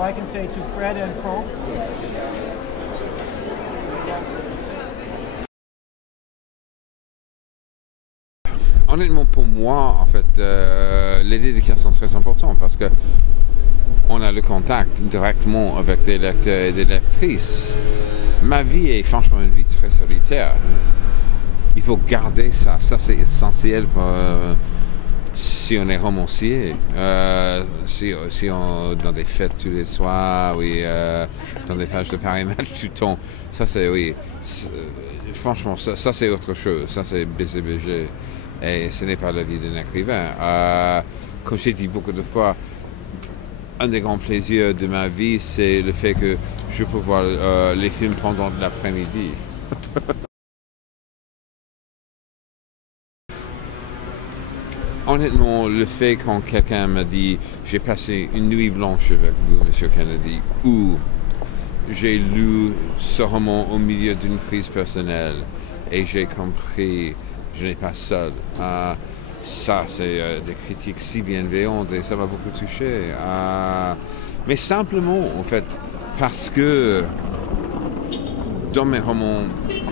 So I can say to Fred and Frank. Honnêtement, pour moi, en fait, les dédications sont très importantes parce que on a le contact directement avec des lecteurs et des lectrices. Ma vie est franchement une vie très solitaire. Il faut garder ça. Ça, c'est essentiel pour, si on est romancier. Si on dans des fêtes tous les soirs, oui, dans des pages de Paris Match tout le temps. Ça, c'est, oui. Franchement, ça c'est autre chose. Ça, c'est BCBG. Et ce n'est pas la vie d'un écrivain. Comme j'ai dit beaucoup de fois, un des grands plaisirs de ma vie, c'est le fait que je peux voir les films pendant l'après-midi. Honnêtement, le fait quand quelqu'un m'a dit « j'ai passé une nuit blanche avec vous, Monsieur Kennedy » ou « j'ai lu ce roman au milieu d'une crise personnelle et j'ai compris je n'ai pas seul ». Ça, c'est des critiques si bienveillantes et ça m'a beaucoup touché. Mais simplement, en fait, parce que dans mes romans,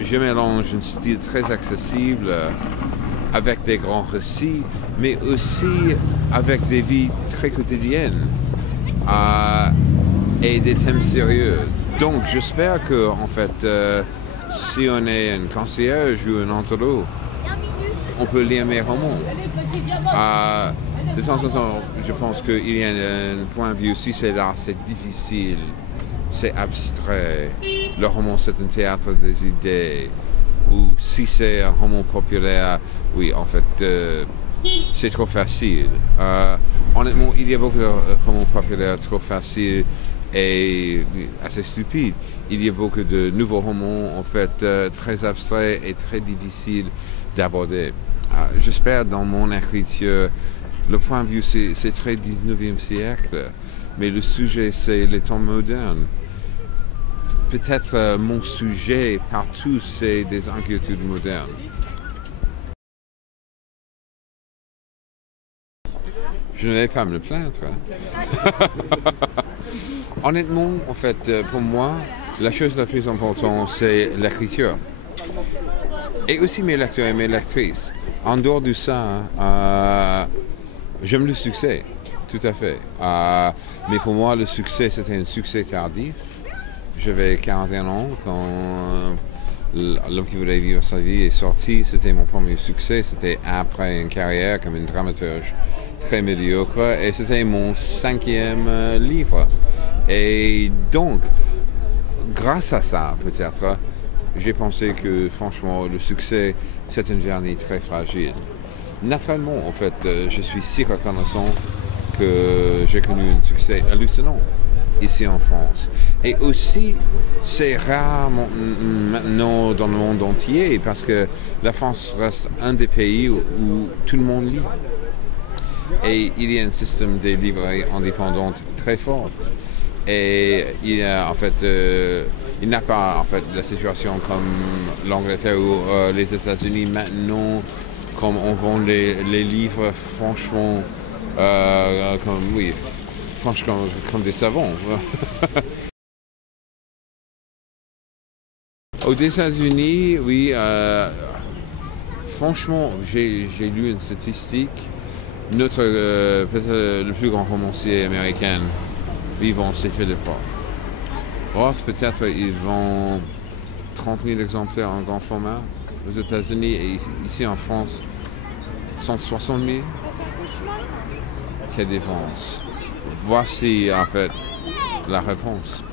je mélange un style très accessible avec des grands récits, mais aussi avec des vies très quotidiennes et des thèmes sérieux. Donc, j'espère que, en fait, si on est un concierge ou un entourage, on peut lire mes romans. De temps en temps, je pense qu'il y a un point de vue, si c'est là, c'est difficile, c'est abstrait. Le roman, c'est un théâtre des idées. Ou si c'est un roman populaire, oui, en fait, c'est trop facile. Honnêtement, il y a beaucoup de romans populaires trop faciles et assez stupides. Il y a beaucoup de nouveaux romans, en fait, très abstraits et très difficiles d'aborder. J'espère dans mon écriture, le point de vue c'est très 19e siècle, mais le sujet c'est les temps modernes. Peut-être mon sujet partout c'est des inquiétudes modernes. Je ne vais pas me plaindre. Honnêtement, en fait, pour moi, la chose la plus importante c'est l'écriture. Et aussi mes lecteurs et mes lectrices. En dehors de ça, j'aime le succès, tout à fait. Mais pour moi, le succès, c'était un succès tardif. J'avais 41 ans quand L'homme qui voulait vivre sa vie est sorti. C'était mon premier succès. C'était après une carrière comme un dramaturge très médiocre. Et c'était mon 5e livre. Et donc, grâce à ça, peut-être, j'ai pensé que, franchement, le succès, c'est un vernis très fragile. Naturellement, en fait, je suis si reconnaissant que j'ai connu un succès hallucinant ici en France. Et aussi, c'est rare maintenant dans le monde entier parce que la France reste un des pays où tout le monde lit. Et il y a un système de librairies indépendantes très fort. Et il y a, en fait, il n'y a pas en fait la situation comme l'Angleterre ou les États-Unis maintenant, comme on vend les livres franchement comme des savons. Aux États-Unis, oui, franchement, j'ai lu une statistique. Notre peut-être le plus grand romancier américain vivant, c'est Philip Roth. Roth, peut-être, ils vendent 30 000 exemplaires en grand format aux États-Unis et ici en France, 160 000. Quelle différence. Voici en fait la réponse.